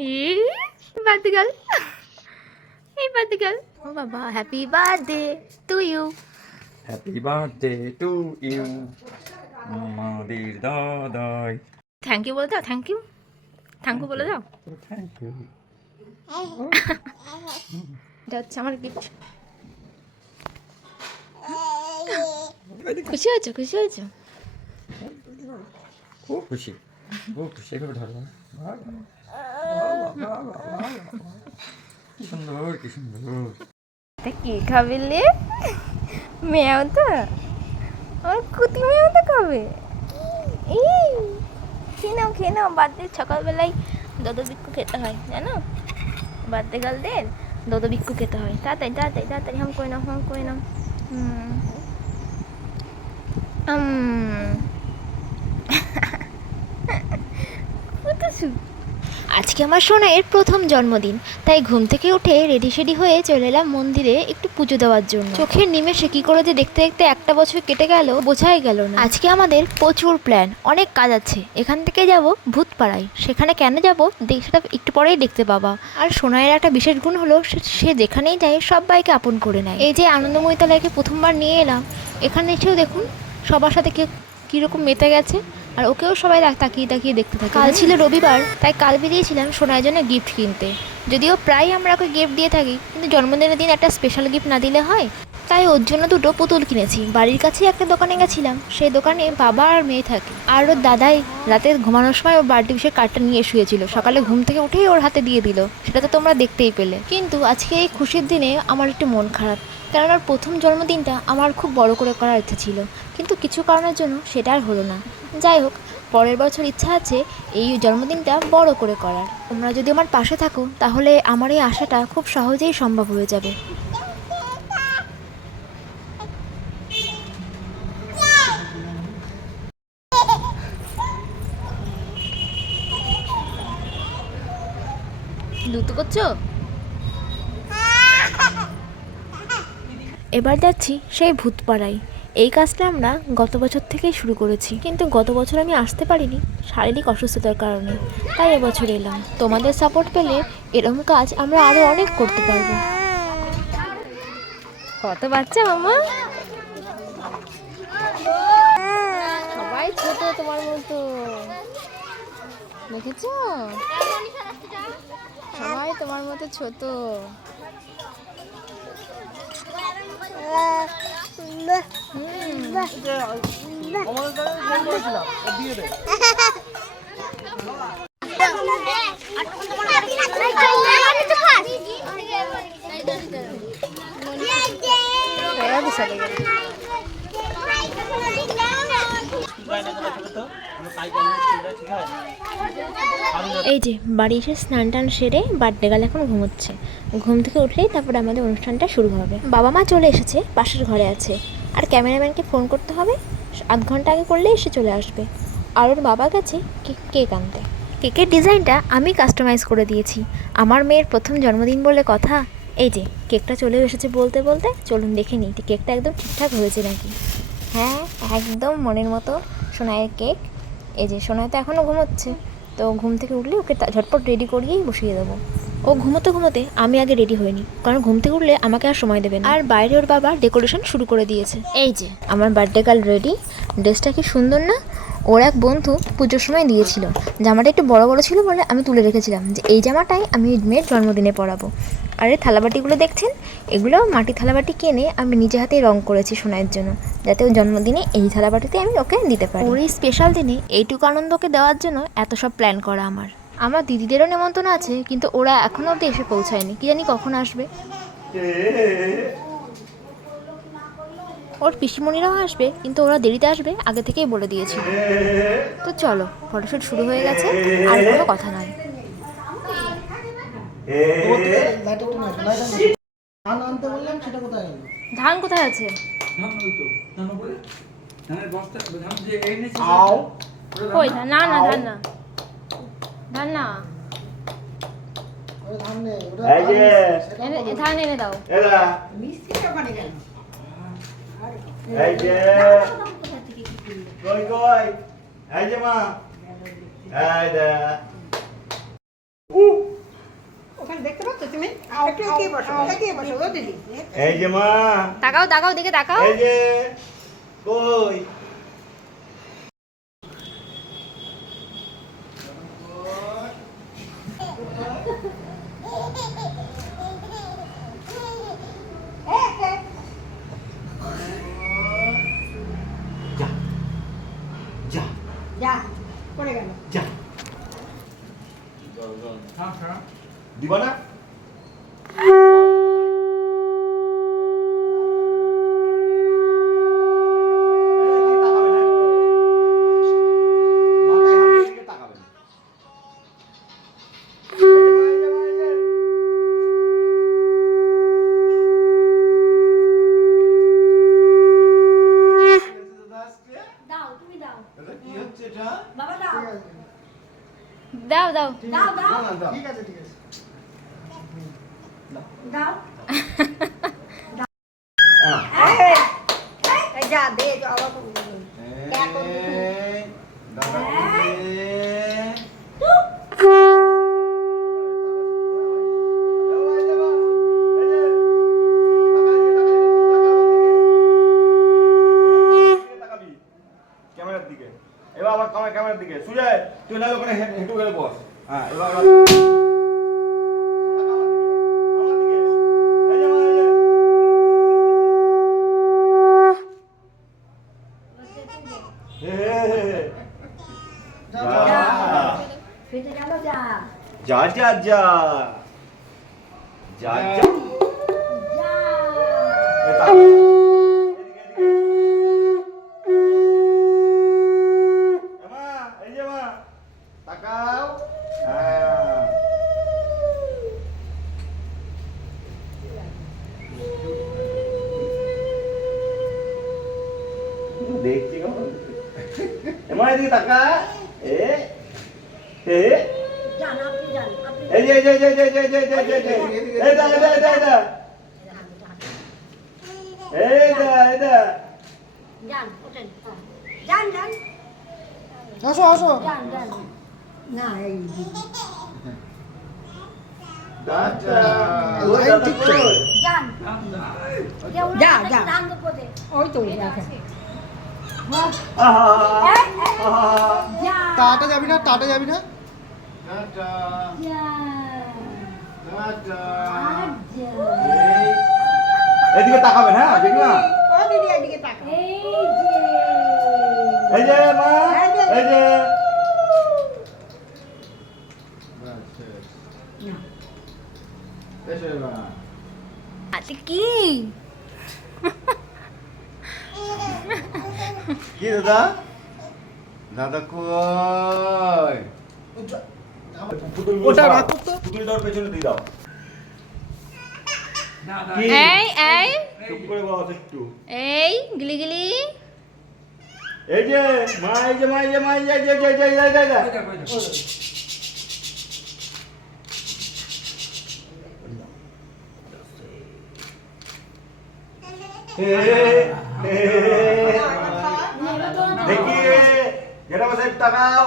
Birthday girl, এই birthday girl. ও বাবা, happy birthday to you. Happy birthday to you আমাদের দাদাই। থ্যাংক ইউ বলে দাও, থ্যাংক ইউ, থ্যাংক ইউ বলে দাও। Thank you. এটা হচ্ছে আমার গিফট। খুশি হয়েছো, খুশি হয়েছো? খুব খুশি, খুব খুশি। এগুলো ধরো, কি সুন্দর, কি সুন্দর। তা কি খাবে লে? মেয়াও তো, আমার কুতি মেয়াও তো খাবে। এই খেয়ে নাও, খেয়ে নাও। বার্থডে সকালবেলায় দোদো বিক্কু খেতে হয়, জানো? বার্থডে গার্লদের দোদো বিক্কু খেতে হয়। তাড়াতাড়ি তাড়াতাড়ি তাড়াতাড়ি হাম করে নাও, হাম করে নাও। আজকে আমার সোনাইয়ের প্রথম জন্মদিন, তাই ঘুম থেকে উঠে রেডি সেডি হয়ে চলে এলাম মন্দিরে একটু পুজো দেওয়ার জন্য। চোখের নিমেষে কি করে যে দেখতে দেখতে একটা বছর কেটে গেল বোঝাই গেল না। আজকে আমাদের প্রচুর প্ল্যান, অনেক কাজ আছে। এখান থেকে যাব ভূতপাড়ায়, সেখানে কেন যাব সেটা একটু পরেই দেখতে পাবা। আর সোনাইয়ের একটা বিশেষ গুণ হলো সে যেখানেই যায় সবাইকে আপন করে নেয়। এই যে আনন্দময়ী তলায়কে প্রথমবার নিয়ে এলাম, এখানে এসেও দেখুন সবার সাথে কীরকম মেতে গেছে, আর ওকেও সবাই তাকিয়ে তাকিয়ে দেখতে থাকে। কাল ছিল রবিবার, তাই কাল বেরিয়েছিলাম সোনার জন্য গিফট কিনতে। যদিও প্রায় আমরা ওকে গিফট দিয়ে থাকি, কিন্তু জন্মদিনের দিন একটা স্পেশাল গিফট না দিলে হয়, তাই ওর জন্য দুটো পুতুল কিনেছি। বাড়ির কাছেই একটা দোকানে গেছিলাম, সেই দোকানে বাবা আর মেয়ে থাকে। আর ওর দাদাই রাতে ঘুমানোর সময় ওর বার্থডে উইশের কার্ডটা নিয়ে শুয়েছিল, সকালে ঘুম থেকে উঠেই ওর হাতে দিয়ে দিল। সেটা তো তোমরা দেখতেই পেলে। কিন্তু আজকে এই খুশির দিনে আমার একটু মন খারাপ, কারণ ওর প্রথম জন্মদিনটা আমার খুব বড় করে করার ইচ্ছে ছিল, কিন্তু কিছু কারণের জন্য সেটা আর হলো না। যাই হোক, পরের বছর ইচ্ছা আছে এই জন্মদিনটা বড় করে করার। তোমরা যদি আমার পাশে থাকো তাহলে আমার এই আশাটা খুব সহজেই সম্ভব হয়ে যাবে। দ্রুত করছো? এবার যাচ্ছি সেই ভূতপাড়ায়। এই কাজটা আমরা গত বছর থেকেই শুরু করেছি, কিন্তু গত বছর আমি আসতে পারিনি শারীরিক অসুস্থতার কারণে, তাই এবছর এলাম। তোমাদের সাপোর্ট পেলে এরকম কাজ আমরা আরো অনেক করতে পারবো। কত বাচ্চা মামা, সবাই ছোট তোমার মতো, দেখেছ? সবাই তোমার মতো ছোট। এই যে বাড়ি এসে স্নান টান সেরে বার্থডে গার্ল এখন ঘুমোচ্ছে। ঘুম থেকে উঠলেই তারপরে আমাদের অনুষ্ঠানটা শুরু হবে। বাবা মা চলে এসেছে, পাশের ঘরে আছে। আর ক্যামেরাম্যানকে ফোন করতে হবে, আধ ঘন্টা আগে করলেই এসে চলে আসবে। আর ওর বাবা গেছে কেক আনতে। কেকের ডিজাইনটা আমি কাস্টমাইজ করে দিয়েছি, আমার মেয়ের প্রথম জন্মদিন বলে কথা। এই যে কেকটা চলেও এসেছে বলতে বলতে, চলুন দেখে নিই কেকটা একদম ঠিকঠাক হয়েছে নাকি। হ্যাঁ, একদম মনের মতো সোনাইয়ের কেক। এই যে সোনাই তো এখনও ঘুমোচ্ছে, তো ঘুম থেকে উঠলে ওকে ঝটপট রেডি করিয়েই বসিয়ে দেবো। ও ঘুমোতে ঘুমোতে আমি আগে রেডি হইনি, কারণ ঘুম থেকে উঠলে আমাকে আর সময় দেবে না। আর বাইরে ওর বাবা ডেকোরেশন শুরু করে দিয়েছে। এই যে আমার বার্থডে গার্ল রেডি। ড্রেসটা কি সুন্দর না? ওর এক বন্ধু পুজোর সময় দিয়েছিল, জামাটা একটু বড় বড় ছিল বলে আমি তুলে রেখেছিলাম যে এই জামাটাই আমি মেয়ের জন্মদিনে পরাবো। আর এই থালাবাটিগুলো দেখছেন, এগুলো মাটি থালাবাটি কিনে আমি নিজে হাতে রং করেছি সোনাইয়ের জন্য, যাতে ওর জন্মদিনে এই থালাবাটিতে আমি ওকে দিতে পারি। ওর এই স্পেশাল দিনে এইটুকু আনন্দ ওকে দেওয়ার জন্য এত সব প্ল্যান করা আমার দিদিদেরও নেমন্তন্ন আছে, কিন্তু ওরা এখনও অবধি এসে পৌঁছায়নি, কি জানি কখন আসবে। ওর পিসিমণিরাও আসবে, কিন্তু ওরা দেরিতে আসবে আগে থেকেই বলে দিয়েছিল। তো চলো, ফটোশুট শুরু হয়ে গেছে, আর কোনো কথা নয়। ধান কোথায় আছে? কই ধান? না না, ধান না, ধান না, ধান এনে দাও। এই যে কই এই যে মা, এই দে তো তুমি একটু এগিয়ে বসো ও দিদি এই যে মা, তাকাও তাকাও দিকে তাকাও। এই যে কই যা যা যা পড়ে গেল যা দিবা না? দাও তুমি দাও কি হচ্ছে এটা? বাবা দাও দাও দাও। দাও দাও ঠিক আছে ঠিক আছে দাও হ্যাঁ এই যা দে আবার তুমি ক্যামেরার দিকে, এবার আবার ক্যামেরার দিকে। সুজয় তুই না ওখানে হেঁটু গেলে বস। হ্যাঁ এবার আমার দিকে। এই যে মা, এই যে। হে, হে, হে, হে। ফেটে গেল যা যা যা যা যা যা যা এ তাকাও। এদিকে, এদিকে। এ মা, এই যে মা, তাকাও। হ্যাঁ। দেখছি গো। এ মা, এদিকে তাকা। এ এ জান আপনি জান আপনি এই যে এই যে এই যে এই যে এই যে এই যে এই যে এই দা এই দা এই দা এই দা এই দা জান ওঠেন জান জান আসো আসো জান জান না এই দাদা ওই ঠিক তো। জান যা যা জান তো পদে ওই তো দেখেন আহা আহা যা টাটা যাবি না টাটা যাবি না দাদা যা দাদা যা এদিকে তাকাবেন হ্যাঁ দেখি না ও দিদি এদিকে তাকাও এই যে মা এই যে আচ্ছা কি কি দাদা দাদা কই পুতুল ওটা রাখো তো। পুতুল তোর পেছনে দিয়ে দাও কি? এই এই চুপ করে বস একটু এই গিলি গিলি এই যে মা এই যে মা এই যে মা এই যে এই যে এই যে এই যে এই যে দেখি যেটা সাহেব তাকাও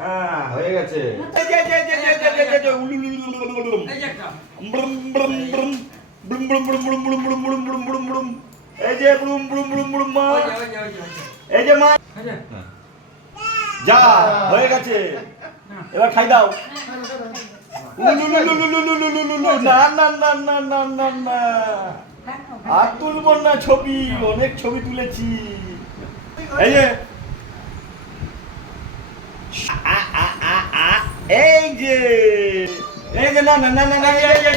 হ্যাঁ হয়ে গেছে এই যে যে যে যে যে যে যে এই যে একটা ব্রুম ব্রুম ব্রুম ব্রুম ব্রুম ব্রুম ব্রুম ব্রুম ব্রুম ব্রুম ব্রুম ব্রুম ব্রুম এই যে ব্রুম ব্রুম ব্রুম ব্রুম মা এই যে মা যা হয়ে গেছে এবার খাই দাও না না না না না না না আর তুলব না ছবি অনেক ছবি তুলেছি এই যে এই যে এই যে না না না না না এই যে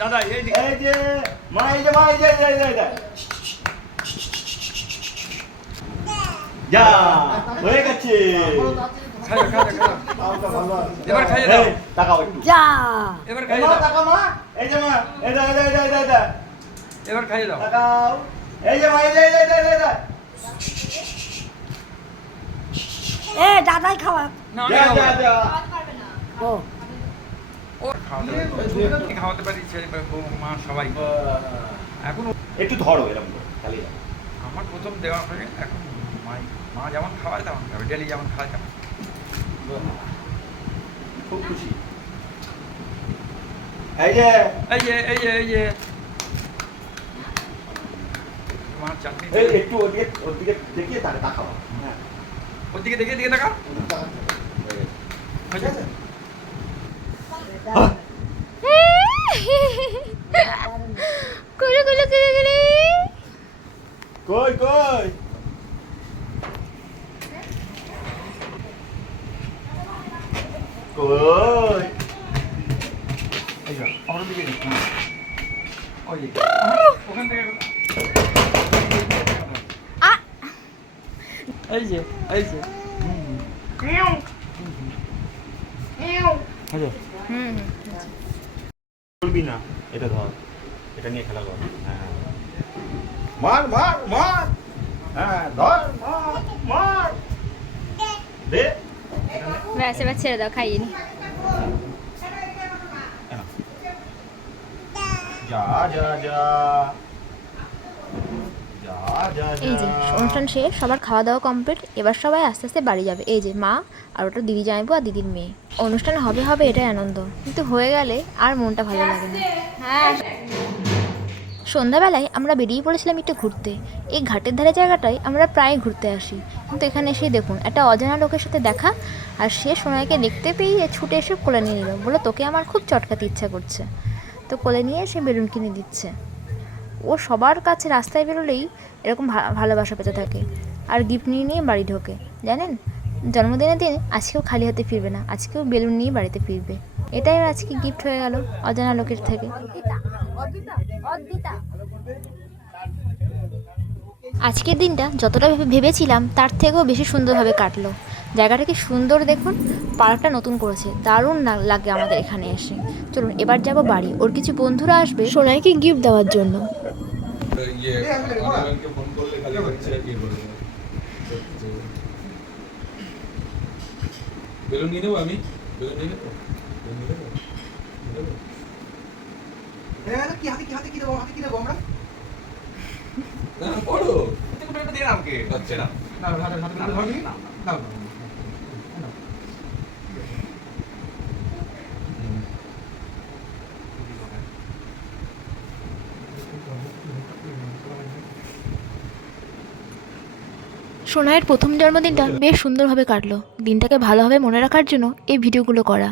দাদা এই দিকে এই যে মা এই যে মা এই যে এই যে যা হয়ে গেছে খাও খাও খাও এবার খাইয়ে দাও এই, তাকাও একটু যা এবার এই খাইয়ে মা দাও তাকাও মা এই যে মা এই যে এই যে এবার খাইয়ে দাও তাকাও এই যে মা এই যে এ দাদাই খাওয়া না যা যা যা ও ও খাওয়াতে খাওয়াতে পারি ছেলে বউ মা সবাই এখন একটু ধরো এরকম করে খালি আমার প্রথম দেওয়া হয়ে এখন মা যেমন খাওয়ায় তেমন খাবে ডেলি যেমন খাওয়ায় তেমন খুব খুশি এই যে এই যে তোমার চাটনি এই একটু ওদিকে দেখিয়ে তাকে তাকাও হ্যাঁ ওর দিকে দেখে দিকে দেখা হয়েছে কুলু কুলু কুলু কুলু। কই কই কই এই যে ওর দিকে দেখো ওই যে ওখান থেকে এই যে আচ্ছা বলবি না এটা ধর এটা নিয়ে খেলা কর হ্যাঁ মার মার মার হ্যাঁ ধর মার মার দে ব্যাস এবার ছেড়ে দাও, খাইয়ে নি। যা যা যা যা যা এই যে অনুষ্ঠান শেষ, সবার খাওয়া দাওয়া কমপ্লিট। এবার সবাই আস্তে আস্তে বাড়ি যাবে। এই যে মা আর ওটা দিদি জামাইবু আর দিদির মেয়ে। অনুষ্ঠান হবে হবে এটাই আনন্দ, কিন্তু হয়ে গেলে আর মনটা ভালো লাগে না। সন্ধ্যাবেলায় আমরা বেরিয়ে পড়েছিলাম একটু ঘুরতে। এই ঘাটের ধারে জায়গাটায় আমরা প্রায় ঘুরতে আসি, কিন্তু এখানে এসেই দেখুন একটা অজানা লোকের সাথে দেখা, আর সে সোনাইকে দেখতে পেয়ে ছুটে এসে কোলে নিয়ে নিল, বলে তোকে আমার খুব চটকাতে ইচ্ছা করছে। তো কোলে নিয়ে সে বেলুন কিনে দিচ্ছে। ও সবার কাছে রাস্তায় বেরোলেই এরকম ভালোবাসা পেতে থাকে, আর গিফট নিয়ে নিয়ে বাড়ি ঢোকে। জানেন, জন্মদিনের দিন আজকেও খালি হাতে ফিরবে না, আজকেও বেলুন নিয়ে বাড়িতে ফিরবে। এটাই আর আজকে গিফট হয়ে গেল অজানা লোকের থেকে। আজকের দিনটা যতটা ভেবেছিলাম তার থেকেও বেশি সুন্দরভাবে কাটলো। জায়গাটা কি সুন্দর দেখুন, পার্কটা নতুন করেছে, দারুণ লাগে আমাদের এখানে এসে। চলুন এবার যাব বাড়ি, ওর কিছু বন্ধুরা আসবে সোনাইকে গিফট দেওয়ার জন্য। বেলুন নিয়ে নেবো আমি বেলুন নিয়ে নেবো কি হাতে কি দেবো আমরা? না পড়ো দিয়ে আমাকে আচ্ছা না সোনাইয়ের প্রথম জন্মদিনটা বেশ সুন্দরভাবে কাটলো। দিনটাকে ভালোভাবে মনে রাখার জন্য এই ভিডিওগুলো করা।